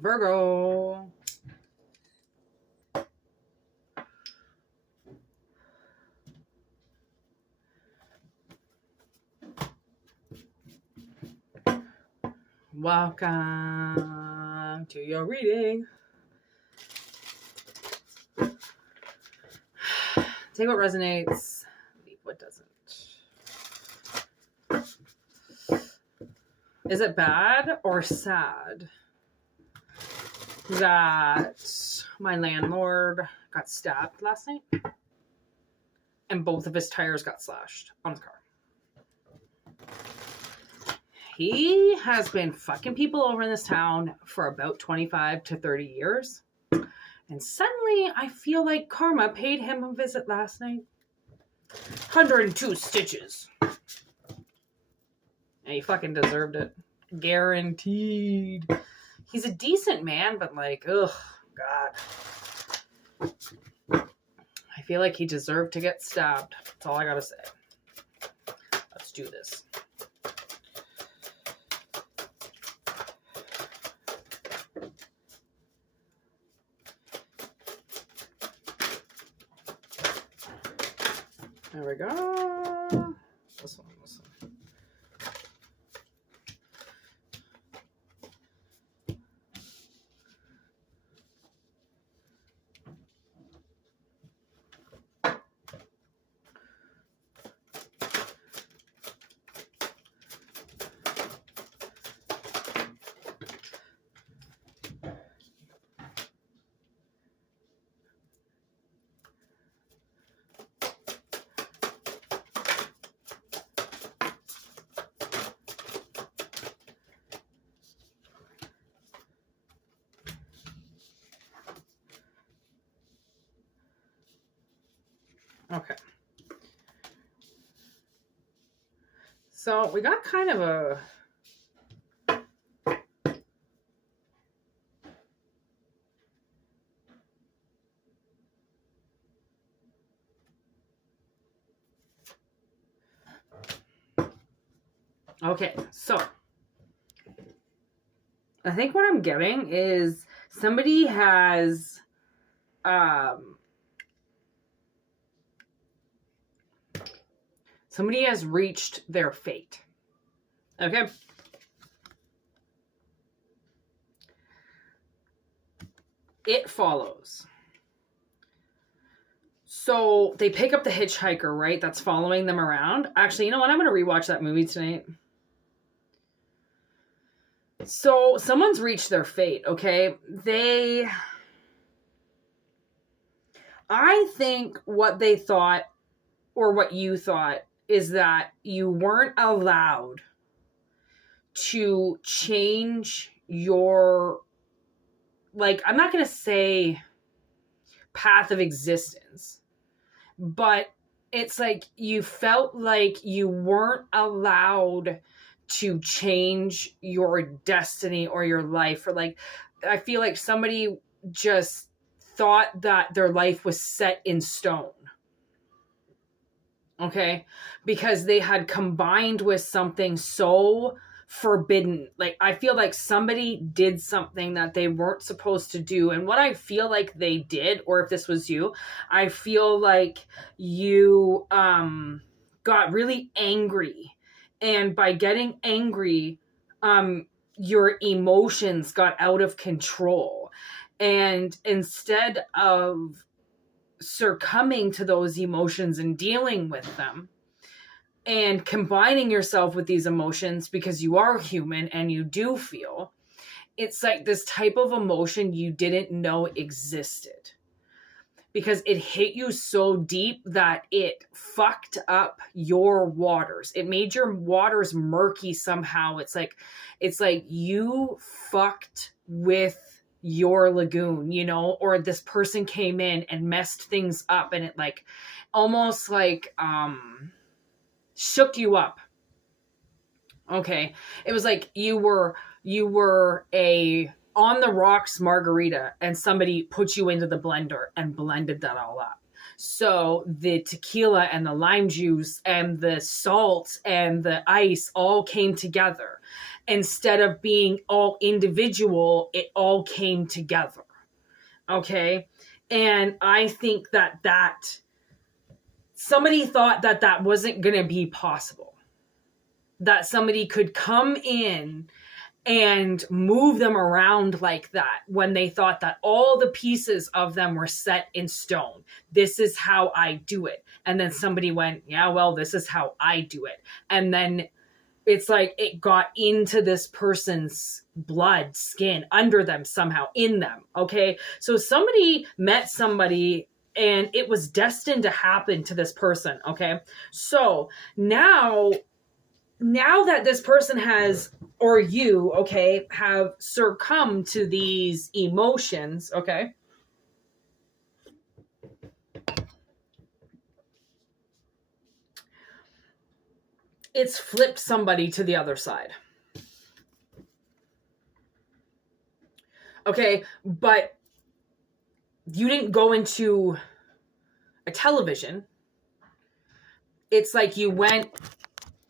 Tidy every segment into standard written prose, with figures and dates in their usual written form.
Virgo. Welcome to your reading. Take what resonates, leave what doesn't. Is it bad or sad that my landlord got stabbed last night and both of his tires got slashed on his car? He has been fucking people over in this town for about 25 to 30 years. And suddenly I feel like karma paid him a visit last night. 102 stitches. And he fucking deserved it. Guaranteed. He's a decent man, but like, ugh, God. I feel like he deserved to get stabbed. That's all I gotta say. Let's do this. There we go. This one. Okay. So we got kind of a okay, so I think what I'm getting is somebody has reached their fate. Okay? It follows. So they pick up the hitchhiker, right? That's following them around. Actually, you know what? I'm going to rewatch that movie tonight. So someone's reached their fate, okay? I think what they thought, or what you thought, is that you weren't allowed to change your, like, I'm not going to say path of existence, but it's like you felt like you weren't allowed to change your destiny or your life. Or like, I feel like somebody just thought that their life was set in stone. Okay, because they had combined with something so forbidden. Like, I feel like somebody did something that they weren't supposed to do. And what I feel like they did, or if this was you, I feel like you got really angry. And by getting angry, your emotions got out of control. And instead of succumbing to those emotions and dealing with them and combining yourself with these emotions, because you are human and you do feel, it's like this type of emotion you didn't know existed, because it hit you so deep that it fucked up your waters. It made your waters murky somehow. It's like you fucked with your lagoon, you know, or this person came in and messed things up, and it like almost like shook you up. Okay, it was like you were a on the rocks margarita and somebody put you into the blender and blended that all up. So the tequila and the lime juice and the salt and the ice all came together. instead of being all individual, it all came together. Okay. And I think that somebody thought that wasn't going to be possible, that somebody could come in and move them around like that when they thought that all the pieces of them were set in stone. This is how I do it. And then somebody went, yeah, well, this is how I do it. And then it's like it got into this person's blood, skin, under them somehow, in them. Okay. So somebody met somebody and it was destined to happen to this person. Okay. So now that this person has, or you, okay, have succumbed to these emotions, okay, it's flipped somebody to the other side. Okay, but you didn't go into a television. It's like you went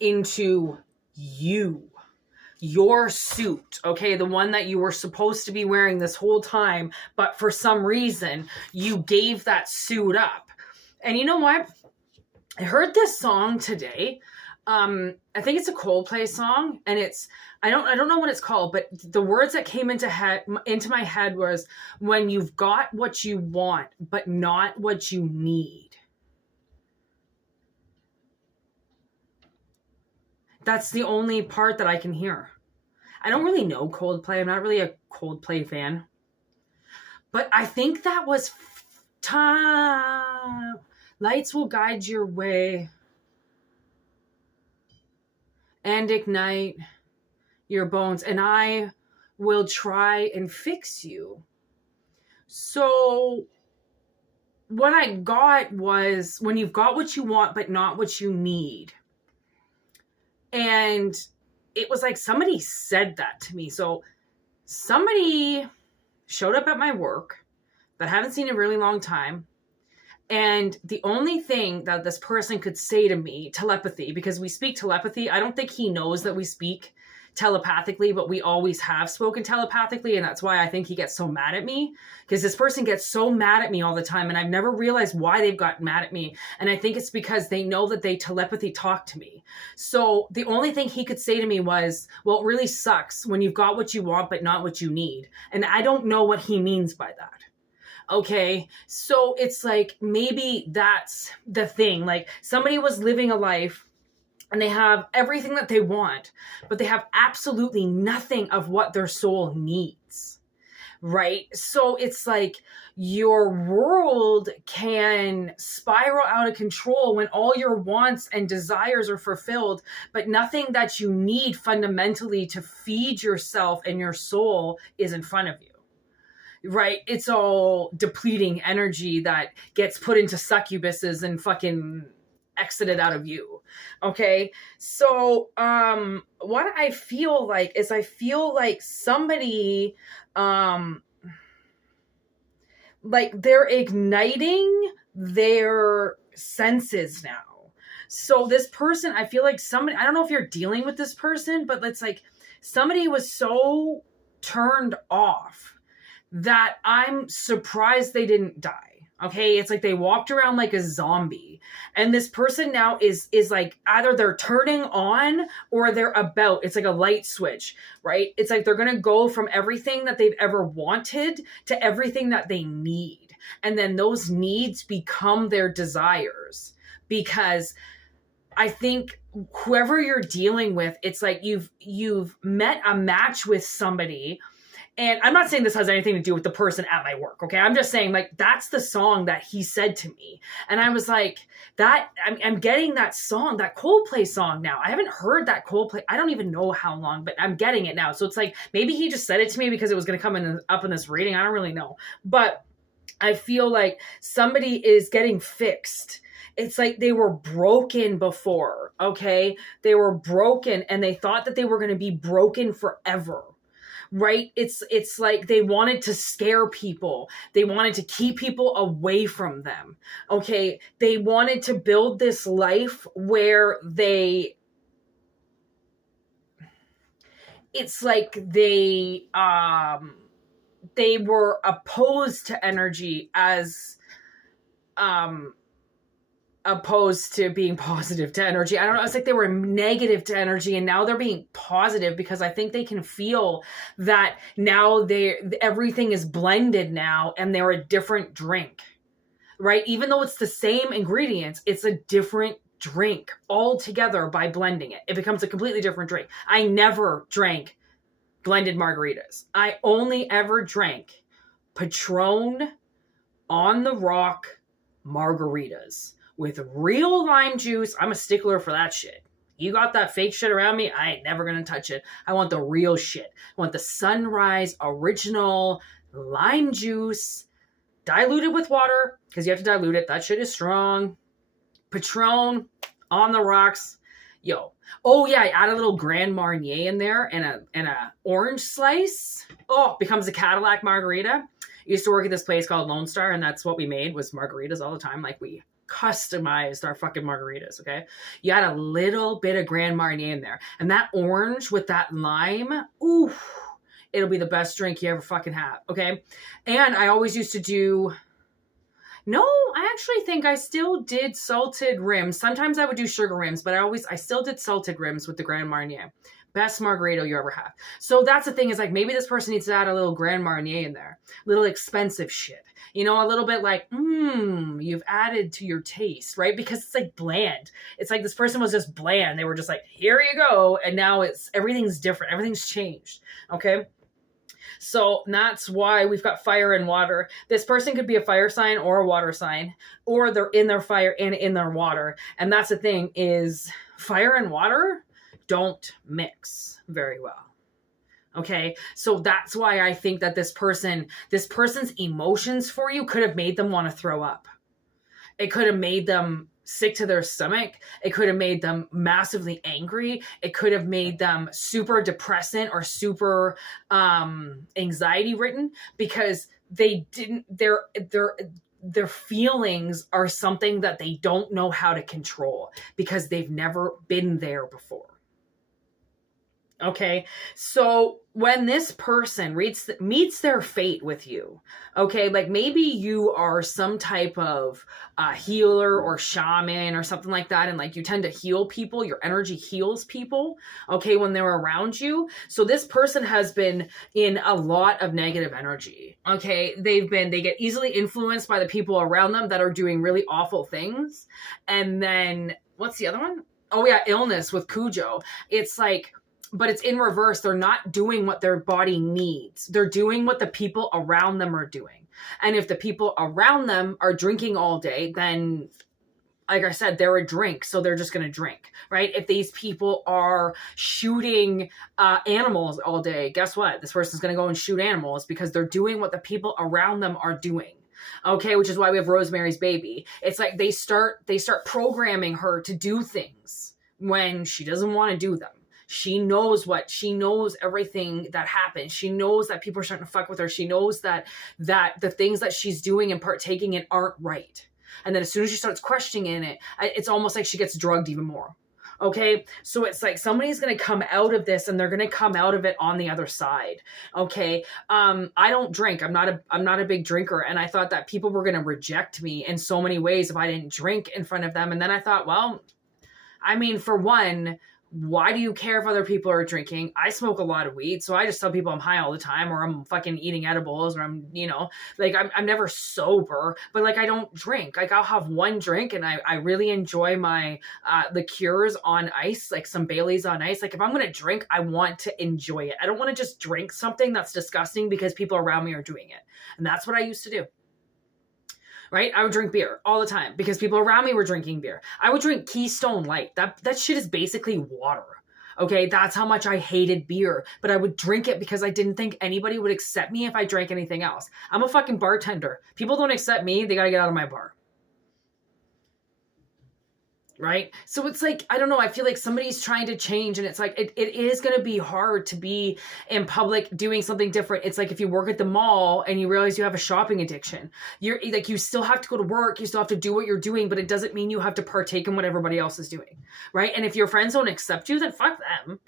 into your suit, okay, the one that you were supposed to be wearing this whole time, but for some reason you gave that suit up. And you know what? I heard this song today. I think it's a Coldplay song, and it's I don't know what it's called, but the words that came into my head was, when you've got what you want but not what you need. That's the only part that I can hear. I don't really know Coldplay. I'm not really a Coldplay fan. But I think that was time. Lights will guide your way and ignite your bones, and I will try and fix you. So what I got was, when you've got what you want but not what you need. And it was like somebody said that to me. So somebody showed up at my work that I haven't seen in a really long time. And the only thing that this person could say to me, telepathy, because we speak telepathy. I don't think he knows that we speak telepathically, but we always have spoken telepathically. And that's why I think he gets so mad at me, because this person gets so mad at me all the time. And I've never realized why they've gotten mad at me. And I think it's because they know that they telepathy talk to me. So the only thing he could say to me was, well, it really sucks when you've got what you want, but not what you need. And I don't know what he means by that. Okay. So it's like, maybe that's the thing. Like, somebody was living a life and they have everything that they want, but they have absolutely nothing of what their soul needs. Right? So it's like your world can spiral out of control when all your wants and desires are fulfilled, but nothing that you need fundamentally to feed yourself and your soul is in front of you. Right? It's all depleting energy that gets put into succubuses and fucking exited out of you. Okay. So, what I feel like is, I feel like somebody, like they're igniting their senses now. So this person, I feel like somebody, I don't know if you're dealing with this person, but it's like somebody was so turned off that I'm surprised they didn't die. Okay. It's like they walked around like a zombie, and this person now is like, either they're turning on or they're about, it's like a light switch, right? It's like they're going to go from everything that they've ever wanted to everything that they need. And then those needs become their desires, because I think whoever you're dealing with, it's like you've met a match with somebody. And I'm not saying this has anything to do with the person at my work, okay? I'm just saying, like, that's the song that he said to me. And I was like, I'm getting that song, that Coldplay song now. I haven't heard that Coldplay. I don't even know how long, but I'm getting it now. So it's like, maybe he just said it to me because it was going to come up in this reading. I don't really know. But I feel like somebody is getting fixed. It's like they were broken before, okay? They were broken and they thought that they were going to be broken forever. Right? It's like they wanted to scare people. They wanted to keep people away from them. Okay. They wanted to build this life where it's like they were opposed to energy as opposed to being positive to energy. I don't know. It's like they were negative to energy and now they're being positive because I think they can feel that now everything is blended now and they're a different drink, right? Even though it's the same ingredients, it's a different drink altogether by blending it. It becomes a completely different drink. I never drank blended margaritas. I only ever drank Patron on the rock margaritas with real lime juice. I'm a stickler for that shit. You got that fake shit around me, I ain't never gonna touch it. I want the real shit. I want the Sunrise original lime juice diluted with water, because you have to dilute it. That shit is strong. Patron on the rocks. Yo. Oh yeah, I add a little Grand Marnier in there and a orange slice. Oh, becomes a Cadillac margarita. I used to work at this place called Lone Star, and that's what we made was margaritas all the time. Like, we customized our fucking margaritas, okay? You add a little bit of Grand Marnier in there. And that orange with that lime, ooh, it'll be the best drink you ever fucking have, okay? And I always used to do... No, I actually think I still did salted rims. Sometimes I would do sugar rims, but I still did salted rims with the Grand Marnier. Best margarita you ever have. So that's the thing, is like, maybe this person needs to add a little Grand Marnier in there. Little expensive shit. You know, a little bit like, you've added to your taste, right? Because it's like bland. It's like this person was just bland. They were just like, here you go. And now everything's different. Everything's changed. Okay. So that's why we've got fire and water. This person could be a fire sign or a water sign, or they're in their fire and in their water. And that's the thing, is fire and water don't mix very well. Okay. So that's why I think that this person's emotions for you could have made them want to throw up. It could have made them sick to their stomach. It could have made them massively angry. It could have made them super depressant or super anxiety ridden, because their feelings are something that they don't know how to control because they've never been there before. Okay, so when this person meets their fate with you, okay, like maybe you are some type of healer or shaman or something like that, and like you tend to heal people, your energy heals people, okay, when they're around you. So this person has been in a lot of negative energy, okay, they get easily influenced by the people around them that are doing really awful things. And then, what's the other one? Oh yeah, illness with Cujo. It's like, but it's in reverse. They're not doing what their body needs. They're doing what the people around them are doing. And if the people around them are drinking all day, then, like I said, they're a drink. So they're just going to drink, right? If these people are shooting animals all day, guess what? This person's going to go and shoot animals because they're doing what the people around them are doing. Okay, which is why we have Rosemary's Baby. It's like they start programming her to do things when she doesn't want to do them. She knows everything that happens. She knows that people are starting to fuck with her. She knows that the things that she's doing and partaking in aren't right. And then as soon as she starts questioning it, it's almost like she gets drugged even more. Okay. So it's like somebody's going to come out of this and they're going to come out of it on the other side. Okay. I don't drink. I'm not a big drinker. And I thought that people were going to reject me in so many ways if I didn't drink in front of them. And then I thought, well, I mean, for one, why do you care if other people are drinking? I smoke a lot of weed, so I just tell people I'm high all the time, or I'm fucking eating edibles, or I'm never sober, but like I don't drink. Like I'll have one drink and I really enjoy my liqueurs on ice, like some Baileys on ice. Like if I'm going to drink, I want to enjoy it. I don't want to just drink something that's disgusting because people around me are doing it. And that's what I used to do. Right? I would drink beer all the time because people around me were drinking beer. I would drink Keystone Light. That shit is basically water. Okay? That's how much I hated beer. But I would drink it because I didn't think anybody would accept me if I drank anything else. I'm a fucking bartender. People don't accept me. They got to get out of my bar. Right? So it's like, I don't know. I feel like somebody's trying to change, and it's like, it is going to be hard to be in public doing something different. It's like if you work at the mall and you realize you have a shopping addiction, you're like, you still have to go to work. You still have to do what you're doing, but it doesn't mean you have to partake in what everybody else is doing. Right? And if your friends don't accept you, then fuck them.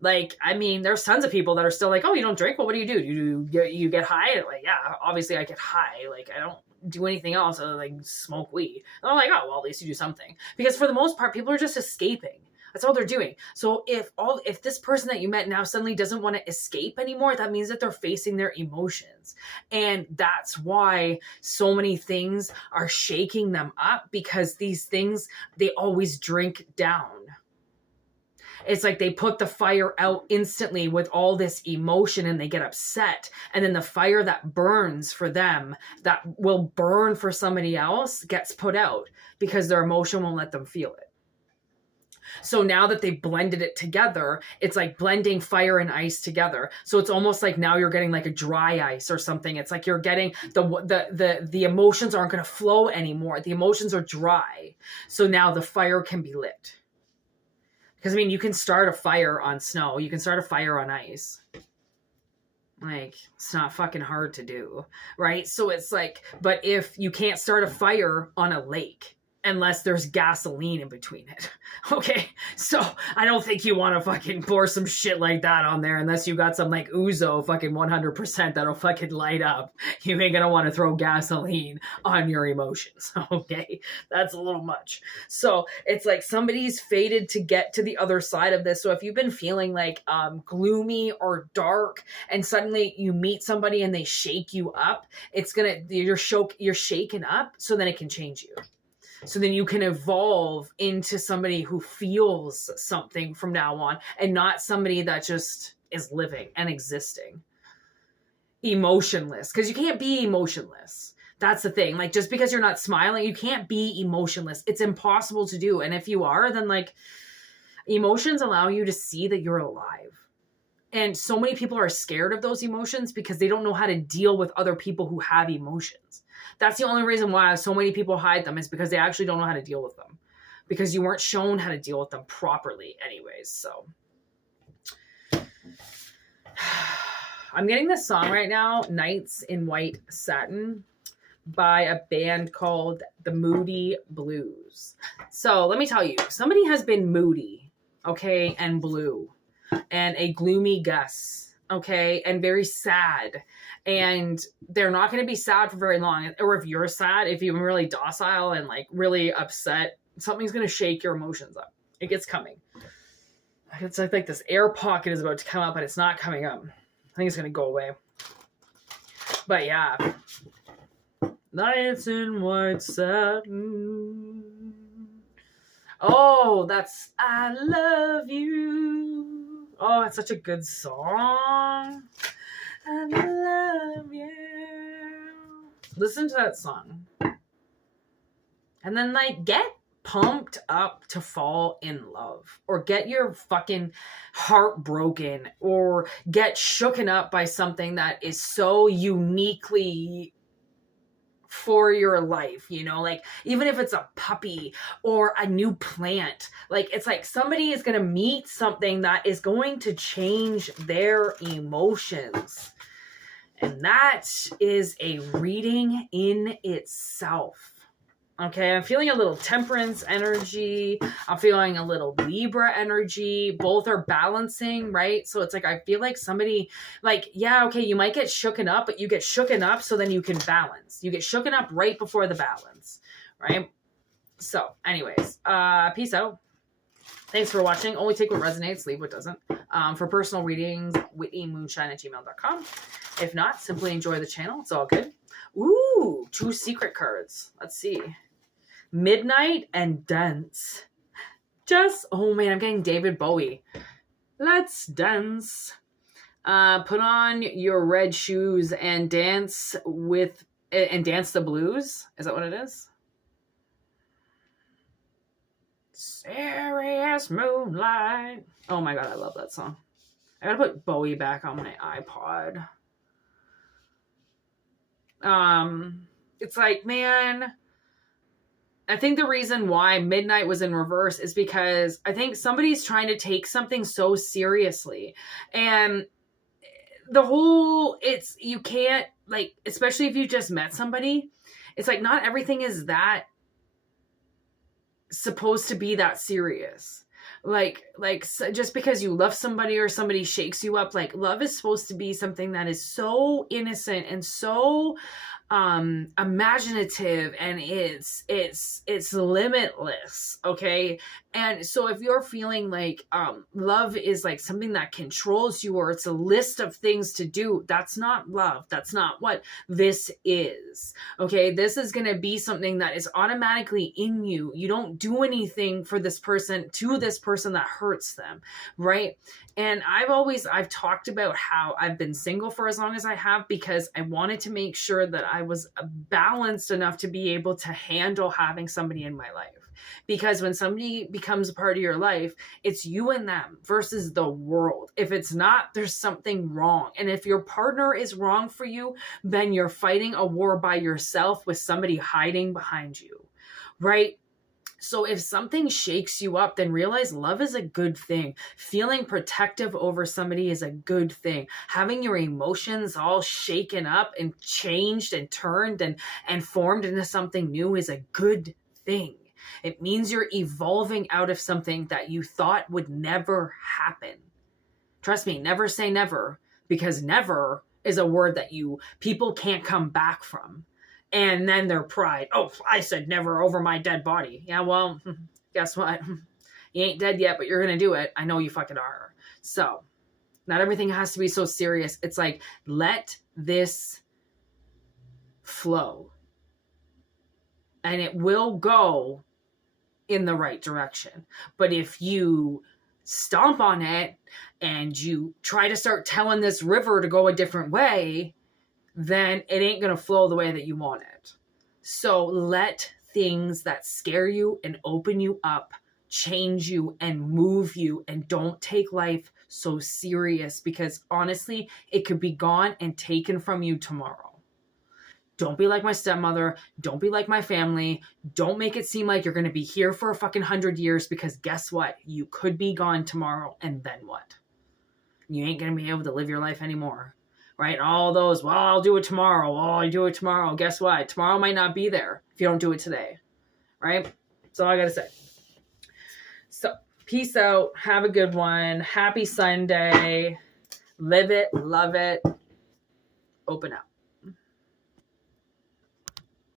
Like, I mean, there's tons of people that are still like, oh, you don't drink? Well, what do? You get high? Like, yeah, obviously I get high. Like, I don't do anything else other than like smoke weed. And I'm like, oh, well, at least you do something. Because for the most part, people are just escaping. That's all they're doing. So if this person that you met now suddenly doesn't want to escape anymore, that means that they're facing their emotions. And that's why so many things are shaking them up, because these things, they always drink down. It's like they put the fire out instantly with all this emotion and they get upset. And then the fire that burns for them, that will burn for somebody else, gets put out because their emotion won't let them feel it. So now that they've blended it together, it's like blending fire and ice together. So it's almost like now you're getting like a dry ice or something. It's like you're getting the emotions aren't going to flow anymore. The emotions are dry. So now the fire can be lit. Because, I mean, you can start a fire on snow. You can start a fire on ice. Like, it's not fucking hard to do, right? So it's like, but if you can't start a fire on a lake, unless there's gasoline in between it. Okay. So I don't think you want to fucking pour some shit like that on there unless you got some like ouzo fucking 100% that'll fucking light up. You ain't gonna want to throw gasoline on your emotions. Okay. That's a little much. So it's like somebody's fated to get to the other side of this. So if you've been feeling like gloomy or dark and suddenly you meet somebody and they shake you up, you're shaken up, so then it can change you. So then you can evolve into somebody who feels something from now on and not somebody that just is living and existing. Emotionless. Because you can't be emotionless. That's the thing. Like, just because you're not smiling, you can't be emotionless. It's impossible to do. And if you are, then like emotions allow you to see that you're alive. And so many people are scared of those emotions because they don't know how to deal with other people who have emotions. That's the only reason why so many people hide them, is because they actually don't know how to deal with them. Because you weren't shown how to deal with them properly anyways. So I'm getting this song right now, Nights in White Satin, by a band called the Moody Blues. So let me tell you, somebody has been moody, okay, and blue, and a gloomy Gus, okay, and very sad. And they're not going to be sad for very long. Or if you're sad, if you're really docile and like really upset, something's going to shake your emotions up. It gets coming. It's like this air pocket is about to come up, but it's not coming up. I think it's going to go away. But yeah. Nights in White Satin. Oh, that's I Love You. Oh, it's such a good song. I love you. Listen to that song. And then like get pumped up to fall in love, or get your fucking heart broken, or get shooken up by something that is so uniquely for your life, you know, like even if it's a puppy or a new plant, like it's like somebody is going to meet something that is going to change their emotions. And that is a reading in itself. Okay, I'm feeling a little Temperance energy. I'm feeling a little Libra energy. Both are balancing, right? So it's like, I feel like somebody, like, yeah, okay, you might get shooken up, but you get shooken up so then you can balance. You get shooken up right before the balance, right? So anyways, peace out. Thanks for watching. Only take what resonates, leave what doesn't. For personal readings, whitneymoonshine@gmail.com. If not, simply enjoy the channel. It's all good. Ooh, 2 secret cards. Let's see. Midnight and Dance. Oh man, I'm getting David Bowie. Let's dance. Put on your red shoes and dance the blues. Is that what it is? Serious moonlight. Oh my god, I love that song. I gotta put Bowie back on my iPod. It's like, man, I think the reason why Midnight was in reverse is because I think somebody's trying to take something so seriously. And you can't, like, especially if you just met somebody, it's like not everything is that supposed to be that serious. Just because you love somebody or somebody shakes you up, like love is supposed to be something that is so innocent and so imaginative, and it's limitless. Okay. And so if you're feeling like love is like something that controls you, or it's a list of things to do, that's not love. That's not what this is. Okay. This is going to be something that is automatically in you. You don't do anything for this person, to this person, that hurts them. Right. And I've talked about how I've been single for as long as I have, because I wanted to make sure that I was balanced enough to be able to handle having somebody in my life. Because when somebody becomes a part of your life, it's you and them versus the world. If it's not, there's something wrong. And if your partner is wrong for you, then you're fighting a war by yourself with somebody hiding behind you, right? So if something shakes you up, then realize love is a good thing. Feeling protective over somebody is a good thing. Having your emotions all shaken up and changed and turned and formed into something new is a good thing. It means you're evolving out of something that you thought would never happen. Trust me, never say never, because never is a word that people can't come back from. And then their pride. Oh, I said never over my dead body. Yeah, well, guess what? You ain't dead yet, but you're going to do it. I know you fucking are. So not everything has to be so serious. It's like, let this flow. And it will go in the right direction. But if you stomp on it and you try to start telling this river to go a different way, then it ain't going to flow the way that you want it. So let things that scare you and open you up change you and move you, and don't take life so serious, because honestly, it could be gone and taken from you tomorrow. Don't be like my stepmother. Don't be like my family. Don't make it seem like you're going to be here for a fucking 100 years, because guess what? You could be gone tomorrow, and then what? You ain't going to be able to live your life anymore. Right? All those, well, I'll do it tomorrow. Oh, I'll do it tomorrow. Guess what? Tomorrow might not be there if you don't do it today. Right? That's all I got to say. So, peace out. Have a good one. Happy Sunday. Live it. Love it. Open up.